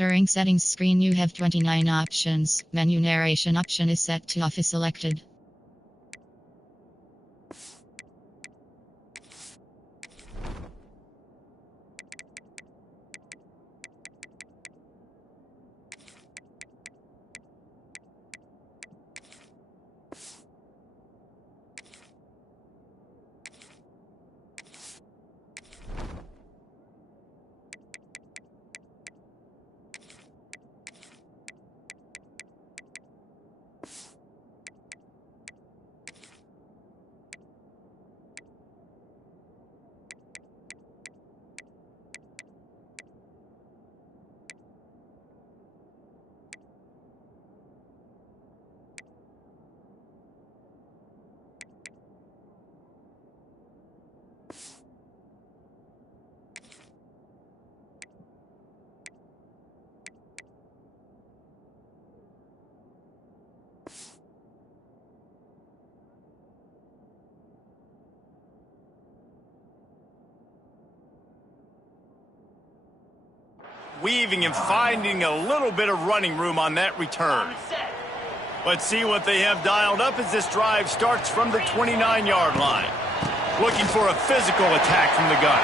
entering settings screen you have 29 options. Menu narration option is set to off is selected. Weaving and finding a little bit of running room on that return. Let's see what they have dialed up as this drive starts from the 29-yard line. Looking for a physical attack from the gun.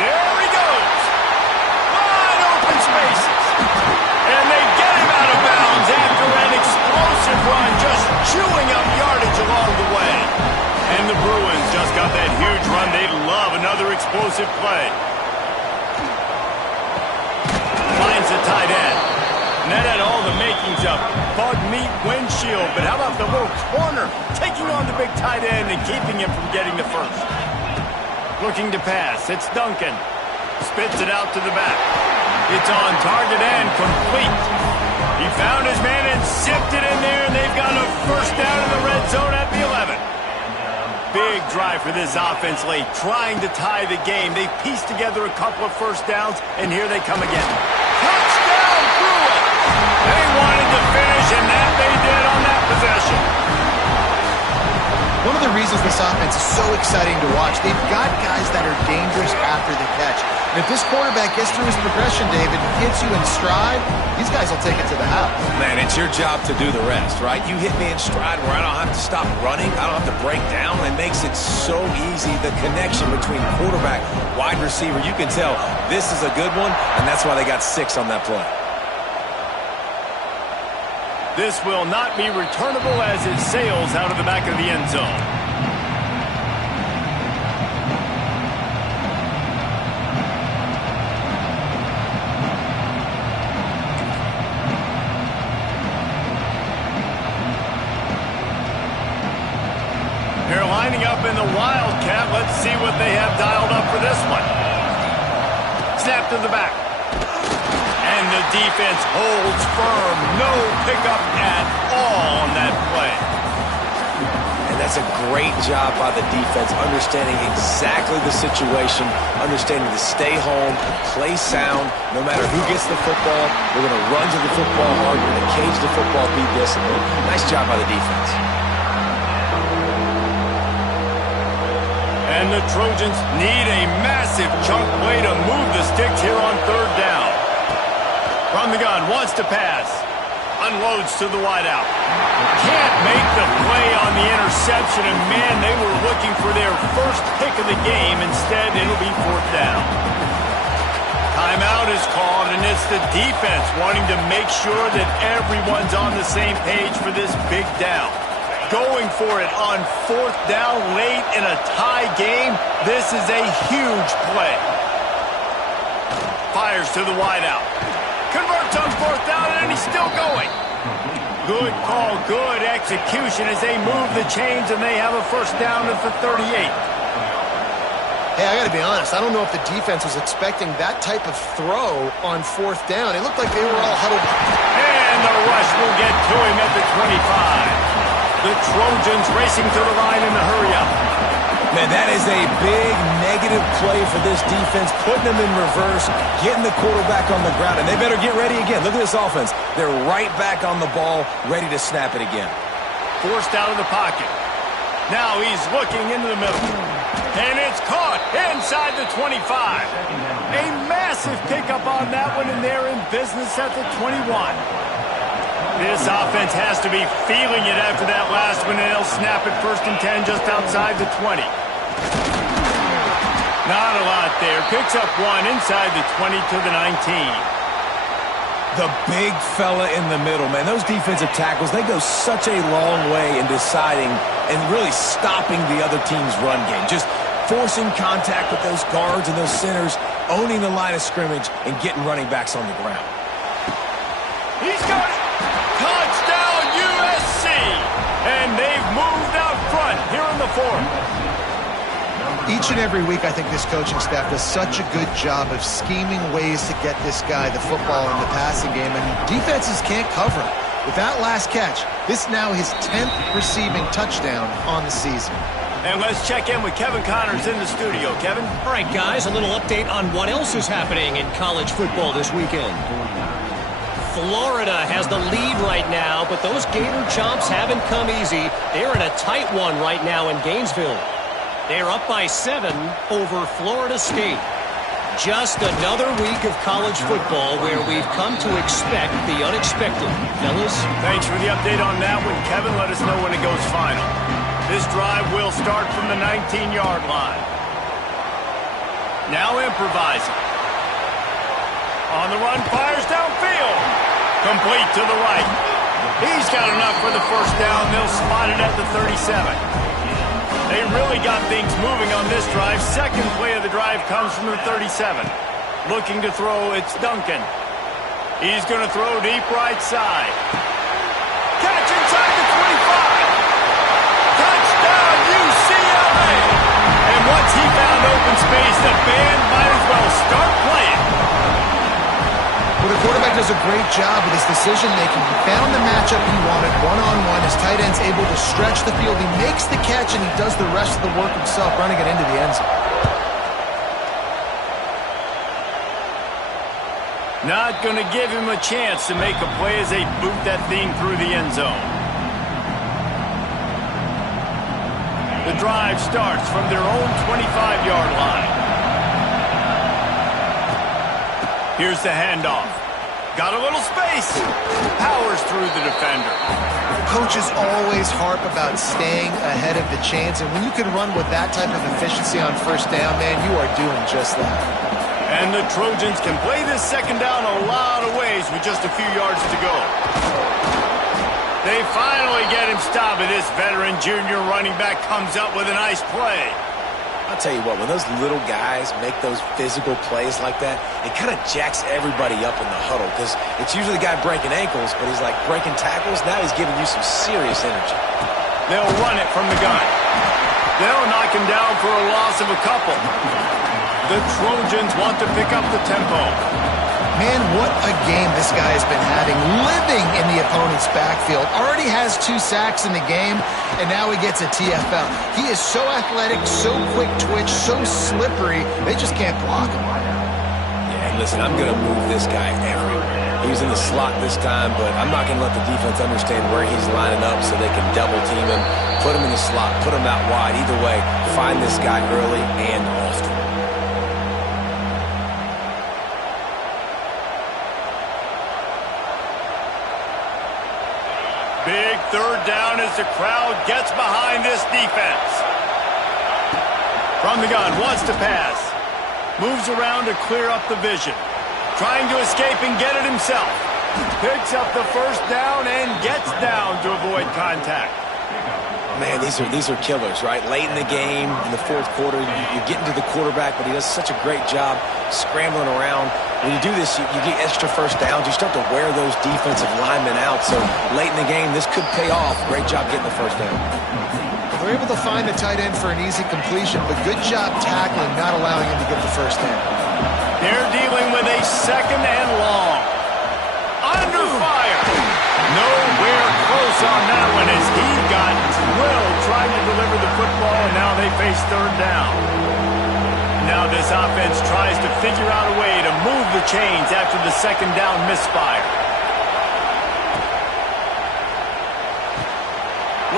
There he goes! Wide open spaces! And they get him out of bounds after an explosive run, just chewing up yardage along the way. And the Bruins just got that huge run. They love another explosive play. Finds the tight end. And that had all the makings of bug meat windshield. But how about the little corner taking on the big tight end and keeping him from getting the first? Looking to pass. It's Duncan. Spits it out to the back. It's on target and complete. He found his man and zipped it in there, and they've got a first down in the red zone at the 11. Big drive for this offense late, trying to tie the game. They pieced together a couple of first downs, and here they come again. Touchdown, Bruins! They wanted to finish, and that they did on that possession. One of the reasons this offense is so exciting to watch, they've got guys that are dangerous after the catch. And if this quarterback gets through his progression, David, hits you in stride, these guys will take it to the house. Man, it's your job to do the rest, right? You hit me in stride where I don't have to stop running. I don't have to break down. It makes it so easy. The connection between quarterback, wide receiver, you can tell this is a good one, and that's why they got 6 on that play. This will not be returnable as it sails out of the back of the end zone. They're lining up in the Wildcat. Let's see what they have dialed up for this one. Snap to the back. And the defense holds firm. No pickup at all on that play. And that's a great job by the defense, understanding exactly the situation, understanding to stay home, play sound. No matter who gets the football, we're going to run to the football hard. We're going to cage the football, be disciplined. Nice job by the defense. And the Trojans need a massive chunk play to move the sticks here on third down. From the gun, wants to pass. Unloads to the wideout. Can't make the play on the interception, and man, they were looking for their first pick of the game. Instead, it'll be fourth down. Timeout is called, and it's the defense wanting to make sure that everyone's on the same page for this big down. Going for it on fourth down late in a tie game. This is a huge play. Fires to the wideout. Converts on fourth down, and he's still going. Good call, good execution as they move the chains, and they have a first down at the 38. Hey, I got to be honest. I don't know if the defense was expecting that type of throw on fourth down. It looked like they were all huddled. And the rush will get to him at the 25. The Trojans racing to the line in the hurry-up. Man, that is a big negative play for this defense, putting them in reverse, getting the quarterback on the ground, and they better get ready again. Look at this offense. They're right back on the ball, ready to snap it again. Forced out of the pocket. Now he's looking into the middle. And it's caught inside the 25. A massive pickup on that one, and they're in business at the 21. This offense has to be feeling it after that last one, and they'll snap it 1st and 10 just outside the 20. Not a lot there. Picks up one inside the 20 to the 19. The big fella in the middle, man. Those defensive tackles, they go such a long way in deciding and really stopping the other team's run game. Just forcing contact with those guards and those centers, owning the line of scrimmage, and getting running backs on the ground. He's got it. Touchdown, USC. And they've moved out front here in the 4th. Each and every week, I think this coaching staff does such a good job of scheming ways to get this guy the football in the passing game, and defenses can't cover him. With that last catch, this now his 10th receiving touchdown on the season. And let's check in with Kevin Connors in the studio. Kevin? All right, guys, a little update on what else is happening in college football this weekend. Florida has the lead right now, but those Gator Chomps haven't come easy. They're in a tight one right now in Gainesville. They're up by 7 over Florida State. Just another week of college football where we've come to expect the unexpected. Fellas? Thanks for the update on that one, Kevin. Let us know when it goes final. This drive will start from the 19-yard line. Now improvising. On the run, fires downfield. Complete to the right. He's got enough for the 1st down. They'll spot it at the 37. They really got things moving on this drive. 2nd play of the drive comes from the 37. Looking to throw, it's Duncan. He's going to throw deep right side. Catch inside the 25. Touchdown, UCLA. And once he found open space, the band might as well start playing. Well, the quarterback does a great job with his decision-making. He found the matchup he wanted, one-on-one. His tight end's able to stretch the field. He makes the catch, and he does the rest of the work himself, running it into the end zone. Not going to give him a chance to make a play as they boot that thing through the end zone. The drive starts from their own 25-yard line. Here's the handoff. Got a little space. Powers through the defender. Coaches always harp about staying ahead of the chains, and when you can run with that type of efficiency on 1st down, man, you are doing just that. And the Trojans can play this 2nd down a lot of ways with just a few yards to go. They finally get him stopped, and this veteran junior running back comes up with a nice play. I'll tell you what, when those little guys make those physical plays like that, it kind of jacks everybody up in the huddle because it's usually the guy breaking ankles, but he's like breaking tackles. Now he's giving you some serious energy. They'll run it from the gun. They'll knock him down for a loss of a couple. The Trojans want to pick up the tempo. Man, what a game this guy has been having, living in the opponent's backfield. Already has 2 sacks in the game, and now he gets a TFL. He is so athletic, so quick twitch, so slippery, they just can't block him. Yeah, listen, I'm going to move this guy everywhere. He's in the slot this time, but I'm not going to let the defense understand where he's lining up so they can double team him, put him in the slot, put him out wide. Either way, find this guy early and often. Big 3rd down as the crowd gets behind this defense. From the gun, wants to pass. Moves around to clear up the vision. Trying to escape and get it himself. Picks up the 1st down and gets down to avoid contact. Man, these are killers, right? Late in the game, in the 4th quarter, you're getting to the quarterback, but he does such a great job scrambling around. When you do this, you get extra 1st downs. You start to wear those defensive linemen out. So late in the game, this could pay off. Great job getting the 1st down. They're able to find a tight end for an easy completion, but good job tackling, not allowing him to get the 1st down. They're dealing with a 2nd and long. Under fire. Nowhere close on that one as he got drilled trying to deliver the football, and now they face 3rd down. Now this offense tries to figure out a way to move the chains after the 2nd down misfire.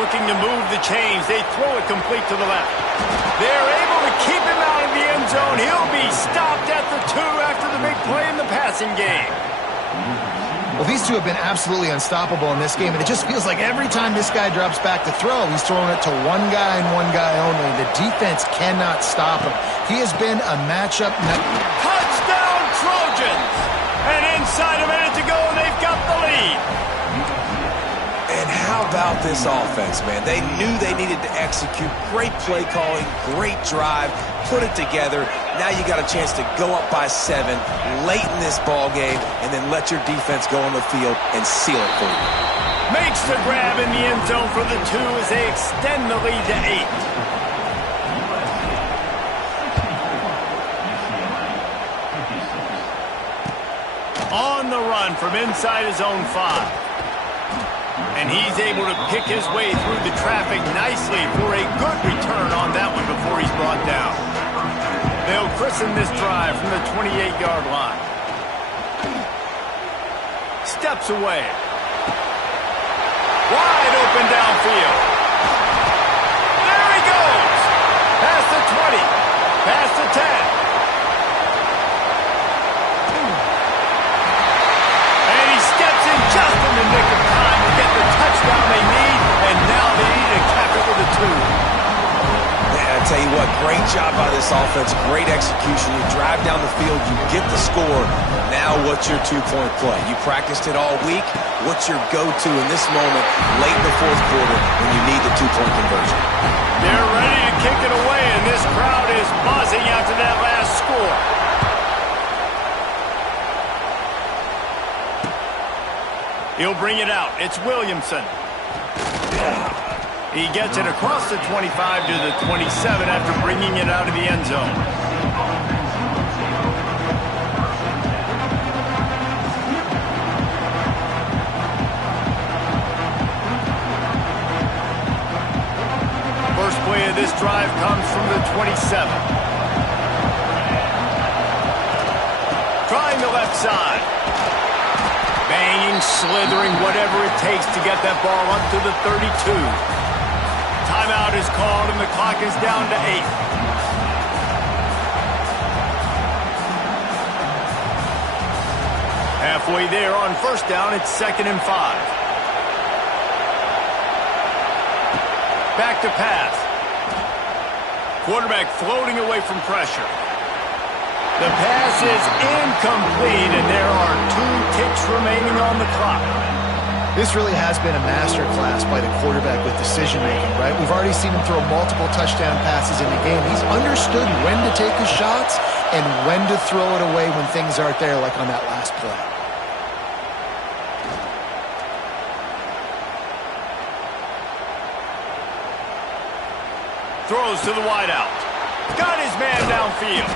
looking to move the chains. They throw it complete to the left. They're able to keep him out of the end zone. He'll be stopped at the 2 after the big play in the passing game. Well, these two have been absolutely unstoppable in this game, and it just feels like every time this guy drops back to throw, he's throwing it to one guy and one guy only. The defense cannot stop him. He has been a matchup. Touchdown, Trojans! And inside a minute to go, and they've got the lead. And how about this offense, man? They knew they needed to execute. Great play calling, great drive, put it together. Now you got a chance to go up by 7 late in this ball game and then let your defense go on the field and seal it for you. Makes the grab in the end zone for the 2 as they extend the lead to 8. On the run from inside his own 5. And he's able to pick his way through the traffic nicely for a good return on that one before he's brought down. They'll christen this drive from the 28-yard line. Steps away. Wide open downfield. There he goes. Past the 20. Past the 10. And he steps in just in the nick of time to get the touchdown they need, and now they need to cap it with a 2. I tell you what, great job by this offense, great execution. You drive down the field, you get the score. Now what's your 2-point play? You practiced it all week. What's your go-to in this moment late in the 4th quarter when you need the 2-point conversion? They're ready to kick it away, and this crowd is buzzing after that last score. He'll bring it out. It's Williamson. He gets it across the 25 to the 27 after bringing it out of the end zone. First play of this drive comes from the 27. Trying the left side. Banging, slithering, whatever it takes to get that ball up to the 32. Timeout is called, and the clock is down to 8. Halfway there on first down, it's 2nd and 5. Back to pass. Quarterback floating away from pressure. The pass is incomplete, and there are 2 ticks remaining on the clock. This really has been a master class by the quarterback with decision-making, right? We've already seen him throw multiple touchdown passes in the game. He's understood when to take his shots and when to throw it away when things aren't there, like on that last play. Throws to the wideout. Got his man downfield.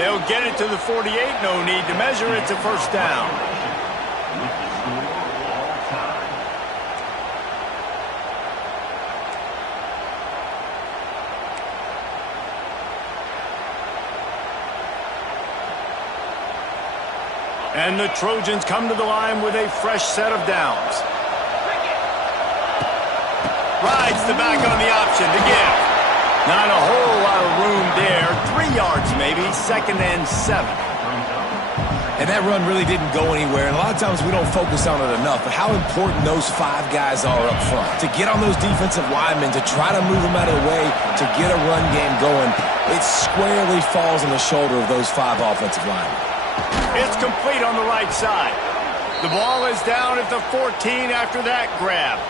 They'll get it to the 48. No need to measure. It's a first down. And the Trojans come to the line with a fresh set of downs. Rides the back on the option to give. Not a whole lot of room there. 3 yards maybe, 2nd and 7. And that run really didn't go anywhere, and a lot of times we don't focus on it enough, but how important those 5 guys are up front. To get on those defensive linemen, to try to move them out of the way, to get a run game going, it squarely falls on the shoulder of those 5 offensive linemen. It's complete on the right side. The ball is down at the 14 after that grab.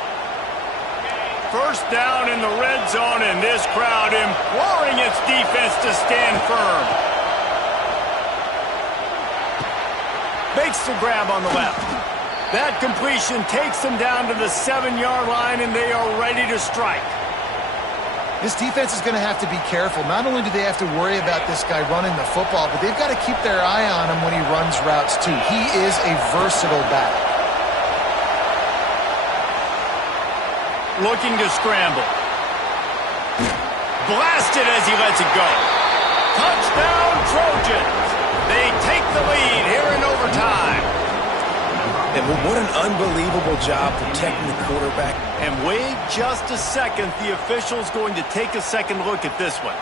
First down in the red zone, and this crowd imploring its defense to stand firm. Makes the grab on the left. That completion takes them down to the 7-yard line, and they are ready to strike. This defense is going to have to be careful. Not only do they have to worry about this guy running the football, but they've got to keep their eye on him when he runs routes too. He is a versatile back. Looking to scramble. Blasted as he lets it go. Touchdown, Trojans. They take the lead here in overtime. And what an unbelievable job protecting the quarterback. And wait just a second. The official's going to take a second look at this one.